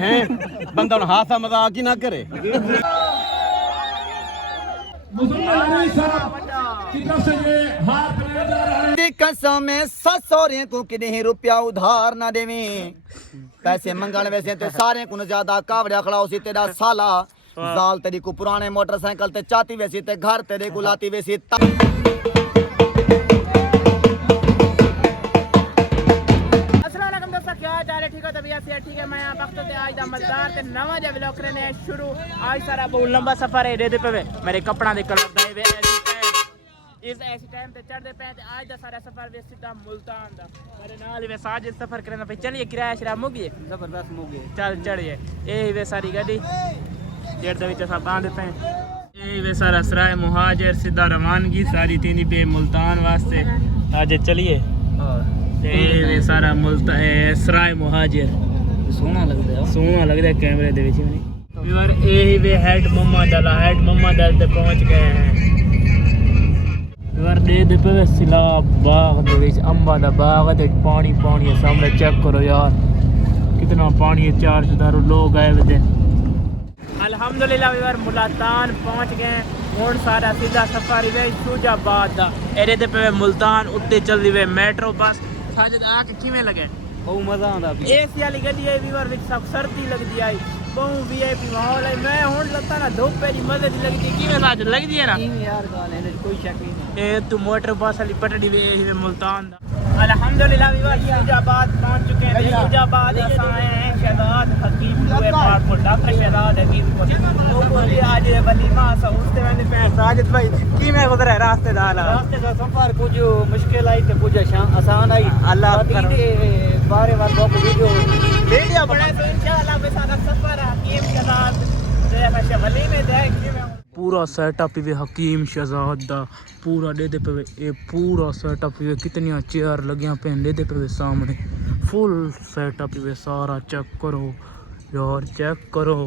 हैं बंदा उन हासा मजाक ही ना करे। कसम ससोरे को किन्हीं रुपया उधार ना देवे, पैसे मंगण वैसे ते सारे को ज्यादा कावड़िया खड़ा उसी तेरा साला, जाल तेरी को पुराने मोटरसाइकिल ते चाहती वैसी ते घर तेरे को लाती वैसी। ठीक है, मैं वक्त ते आज दा मजेदार ते नवा जा व्लॉग करने शुरू। आज सारा बहुत लंबा सफर है दे पे मेरे कपड़ा दे कलर दाए वे ऐसी टाइम ते चढ़दे पे ते आज दा सारा सफर वे सीधा मुल्तान दा मेरे नाल वे साजिद सफर करना पे। चलिए किराया शरा मुगिए जबरदस्त मुगिए चल चढ़िए। ए वे सारी गाड़ी जेड़ दे विच असा बांध पे। ए वे सारा सराय मुहाजिर सीधा रवानगी सारी तीनी पे मुल्तान वास्ते। आज चलिए ए वे सारा मुल्तान सराय मुहाजिर सोहना लगदा है कैमरे दे विच नहीं यार। ए वे हेड मम्मा दल ते पहुंच गए हैं यार। दे पे सिला बाग दे विच अंबा दा बाग ते पानी है सामने चेक करो यार कितना पानी है। 400 लोग आए हुए थे। अल्हम्दुलिल्लाह यार मुल्तान पहुंच गए। हुण सारा सीधा सफर वे शुजाबाद दा एरे दे पे मुल्तान उत्ते चलदी वे मेट्रो बस। साजिद आके किवें लगे? बहुत मजा आंदा। एसी वाली गड्डी है वीवर विच सब सर्दी लगदी आई बहुत वीआईपी माहौल है। मैं हुण लत्ता ना धूप पेरी मजे दी लगदी किवें साजिद लगदी है ना यार गाल है कोई शक नहीं। ए तू मोटर बस वाली पटड़ी वे मुल्तान दा। अल्हम्दुलिल्लाह वीवर शुजाबाद पहुंच चुके हैं। शुजाबाद एक आए हैं शहजाद हकीम हुए पार्क डॉक्टर शहजाद हकीम को वो बोली आज वलीमा सा उसते मैंने पे साजिद भाई किवें गुजरा रास्ते दा सफर कुछ मुश्किल आई ते कुछ आसान आई। अल्लाह करे बारे बार को वीडियो बने तो इंशाल्लाह पे सारा सफर हकीम के साथ जैसा वलीमे दे किवें पूरा सेटअप भी हकीम शहजाद दा पूरा दे पे। ये पूरा सेटअप भी कितनी चेयर लगियां पे दे पे सामने फुल सेटअप भी सारा चेक करो यार चेक करो।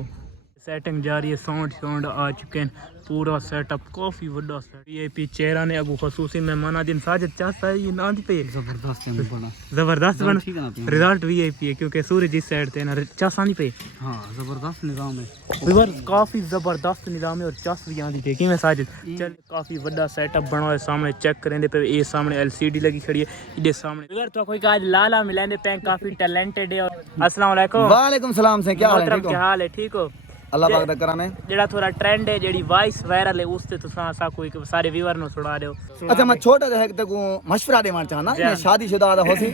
सेटिंग जारी है साउंड आ चुके हैं पूरा सेटअप काफी बड़ा सेट। वीआईपी चेहरा ने अगू खसूसी मेहमान दिन साजिद चाहता है ये ना पे जबरदस्त बन रिजल्ट वीआईपी है क्योंकि सूरज इस साइड थे ना चासा नहीं पे। हाँ जबरदस्त निजाम है विवर काफी जबरदस्त निजाम है और चस भी आंदी पे कि साजिद चल काफी बड़ा सेटअप बना है सामने चेक करेंदे पे। ये सामने एलसीडी लगी खड़ी है इधर सामने विवर तो कोई आज लाला मिलाने पे काफी टैलेंटेड है। अस्सलाम वालेकुम। वालेकुम सलाम से क्या हाल है? ठीक हो? अल्लाह पाक दा करम है। जेड़ा थोड़ा ट्रेंड है जेडी वॉइस वायरल है उसते तुसा सा कोई सारे व्यूअर नु सुना दो। अच्छा मैं छोटा जा एक को मशवरा देना चाहना मैं शादीशुदा दा होसी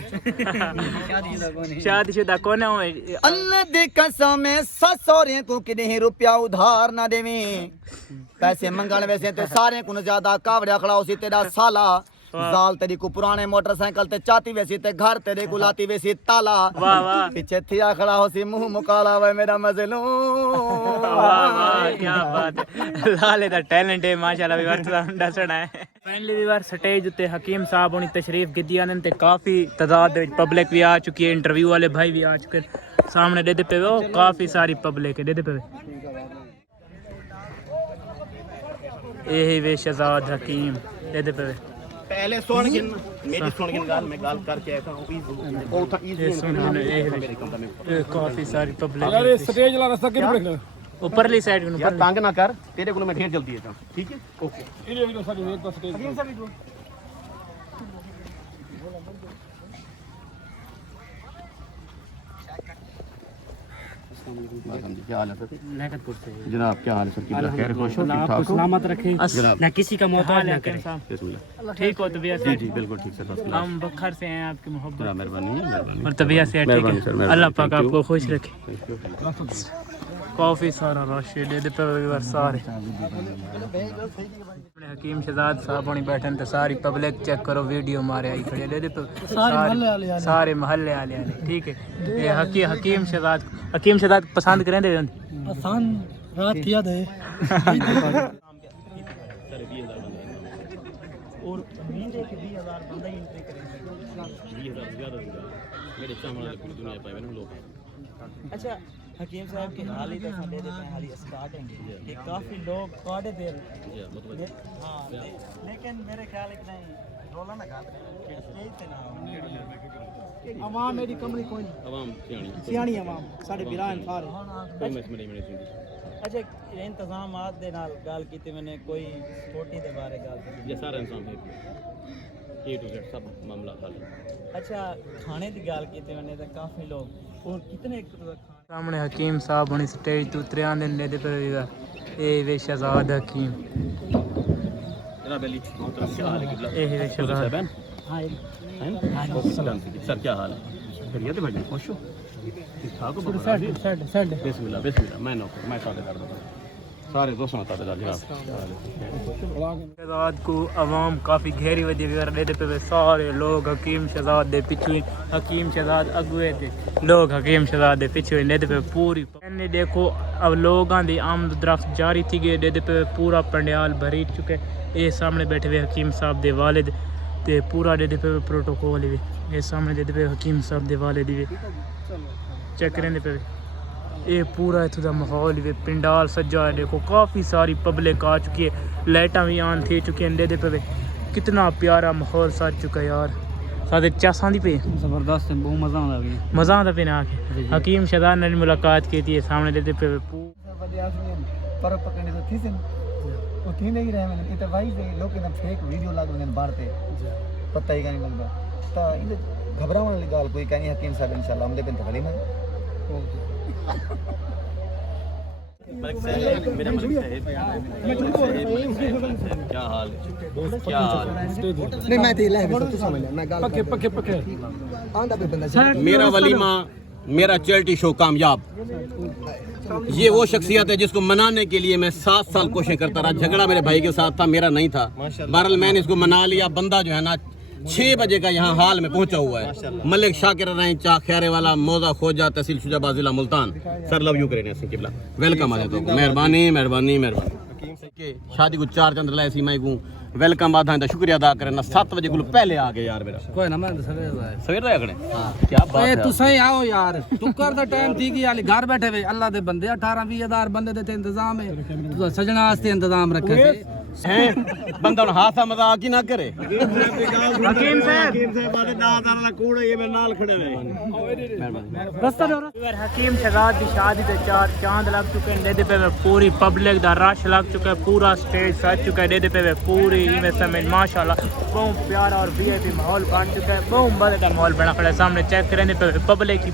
शादीशुदा कोने हो। अल्लाह दी कसम ससोरे को किन्हीं रुपया उधार ना देवे, पैसे मंगण वैसे ते सारे को ज्यादा कावड़िया खड़ा उसी तेरा साला, जाल तेरी को पुराने मोटरसाइकिल ते चाहती वैसी ते घर तेरे को लाती वैसी ताला। वाह वाह पीछे थिया खड़ा होसी मुंह मुकाला वे मेरा मजलू। वाह वाह क्या बात है। लाले दा टैलेंट है माशाल्लाह वीवर दसना है। फाइनली वीवर स्टेज उत्ते हकीम साहब होनी तशरीफ कीती आने ते काफी तादाद विच पब्लिक भी आ चुकी है। इंटरव्यू वाले भाई भी आ चुके सामने दे पे वो काफी सारी पब्लिक है दे पे। यही वे शहजाद हकीम दे पे पहले सुन गिन मेरी सुन गिन गाल मैं गाल करके आया हूं ओ था इजी काफी सारी पब्लिक। अरे स्टेज ला रास्ता किन पे ऊपरली साइड नु यार तंग ना कर तेरे को मैं ढेर जल्दी है ठीक है ओके। ये भी तो सारी एक तो स्टेज क्या हाल है सर? जनाब क्या हाल है सर? कितना खैर खुश हो ठीक ठाक सलामत रखे ना किसी का मोहताज ना करे। ठीक हो तबीयत? जी जी बिल्कुल ठीक सर। हम बखर से हैं आपकी मोहब्बत मेहरबानी और तबीयत से ठीक है। अल्लाह पाक आपको खुश रखे। काफी सारा रश दे पे सारे हकीम शहजाद साहब होनी बैठे ते सारी पब्लिक चेक करो वीडियो मारे आई खड़े दे पे सारे महल्ले वाले ठीक है। ये हकीम शहजाद पसंद करें दे पसंद रात किया दे और उम्मीद है कि 20,000 बंदा ही एंट्री करेंगे। 20,000 ज्यादा होगा मेरे सामने पूरी दुनिया पाए ना लोग। अच्छा हकीम साहब के हाल ही दफा दे देते हैं हाल ही स्टार्ट है कि काफी लोग काटे दे रहे हैं। लेकिन मेरे ख्याल इतना ही रोला ना गा स्टेज पे ना आवाम मेरी कमरी कोई नहीं आवाम सियाणी आवाम साडे बिरान सारे अच्छा इंतजामात दे नाल गल कीती मैंने कोई सिक्योरिटी दे बारे गल कीती ये सारा इंसान है ए टू जेड सब मामला हल है। अच्छा खाने की गल कीती मैंने तो काफी लोग और कितने सामने हकीम साहब बनी स्टेज तो उतरे आंदे ने दे पे ए वे शहजाद हकीम जनाब अली मोहतरम क्या हाल है किबला ए वे शहजाद हां सर क्या हाल है बढ़िया तो भाई खुश हो ठीक ठाक हो साइड बिस्मिल्लाह बिस्मिल्लाह मैं नौकर मैं ताबेदार सारे दोस्तों ताबेदार जनाब शहजाद को आवाम काफ़ी गहरी वजह वगैरह देते पे सारे लोग हकीम शहजाद दे पिछू हकीम शहजाद अगुए थे लोग हकीम शहजाद दे पिछू देते पे पूरी मैंने देखो अब लोगों की आमद दरफ्त जारी थी गए देते पे पूरा पंडियाल भरी चुके ये सामने बैठे हुए हकीम साहब दे वालिद ते पूरा देते पे प्रोटोकॉल भी ये सामने देते पे हकीम साहब दे वालिद भी चेक करें पे ये पूरा इत्थों का माहौल भी पिंडाल सज्जा है देखो काफ़ी सारी पब्लिक आ चुकी है लाइटां भी ऑन थी चुकी हैं दे पे कितना प्यारा माहौल सज चुका है यार सादे चासां दी पे जबरदस्त बहुत मजा आंदा भी मज़ा आता पे ना आके हकीम शहजाद ने मुलाकात की थी सामने देते पे पर पकड़ने तो थी से वो थी नहीं रहे मैंने इधर भाई से लोग ना फेक वीडियो लाग मैंने बाहर पे पता ही नहीं लगता तो इन घबराने वाली गाल कोई कहीं हकीम साहब इंशाल्लाह हमदे पे तकलीफ है मेरा मलिक साहब क्या हाल है क्या हाल है नहीं मैं तेला है तो समझ ले मैं गाल पक्के आंदा पे बंदा मेरा वलीमा मेरा चैरिटी शो कामयाब ये वो शख्सियत है जिसको मनाने के लिए मैं 7 साल कोशिश करता रहा झगड़ा मेरे भाई के साथ था मेरा नहीं था बहरहाल मैंने इसको मना लिया बंदा जो है ना 6 बजे का यहाँ हाल में पहुंचा हुआ है मलिक शाकिर रही चा खैरे वाला मौजा खोजा तहसील शुजाबाद जिला मुल्तान सर लव यू करें किबला वेलकम आ जाए तो मेहरबानी मेहरबानी मेहरबानी शादी को 4 चंद्र लाए सी मैं को वेलकम आधा इंदा शुक्रिया अदा करना 7 बजे को पहले आ गए यार मेरा कोई ना मैं सवेरे सवेर रहा कड़े क्या बात है तू सही आओ यार टुकर दा टाइम थी कि यार घर बैठे वे अल्लाह दे बंदे 18-20 बंदे दे इंतजाम है तू सजना वास्ते इंतजाम रखे थे हैं बंदा हुन हासा मजाक ही ना करे हकीम साहब वाले दादार ला कूड़े ये मेरे नाल खड़े रहे रास्ता दे हकीम शहजाद की शादी ते 4 चांद लग चुके हैं दे पे पूरी पब्लिक दा रश लग चुका है पूरा स्टेज सज चुका है दे पे पूरी इवेंट में माशाल्लाह बहुत प्यारा और वीआईपी माहौल बन चुका है बहुत मजेदार माहौल बना खड़ा है सामने चेक करें पब्लिक की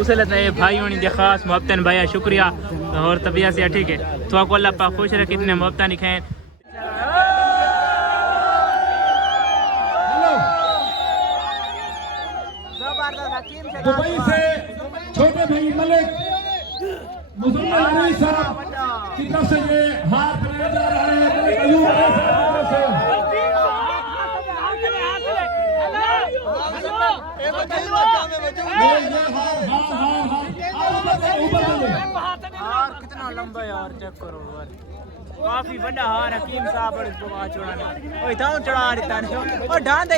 उसे लगता है भाई होनी दे खास मोहब्बतन भैया शुक्रिया और तबियत से ठीक है तो आपको अल्लाह पाक खुश रखे इतने मोहब्बत दिखाएं दुबई से छोटे भाई मलिक मुजम्मिल अली साहब की तरफ से ये हार बनाया जा रहा है मलिक अयूब अली साहब की तरफ से हार कितना लंबा यार चेक करो यार काफी बड़ा हार हकीम साहब और इसको वहां चढ़ाने ओए ताऊ चढ़ा देता है ओ ढां दे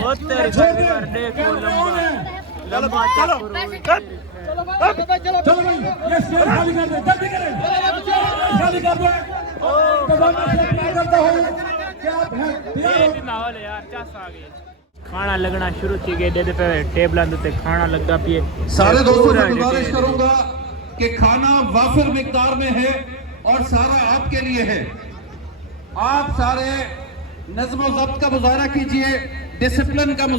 बहुत तेरी कर देखो लंबा चलो चलो भाई ये स्टेज खाली कर दे जल्दी करें खाली कर दो करता हूं क्या आप हैं ये भी माहौल है यार चास आ गई खाना लगना शुरू की गए दे पे टेबलों पे खाना लगा पिए सारे दोस्तों से गुजारिश करूंगा कि खाना वाफिर मिकदार में है और सारा आपके लिए है आप सारे नज़्म व ज़ब्त का मुज़ाहरा कीजिए डिसिप्लिन का मुज़ाहरा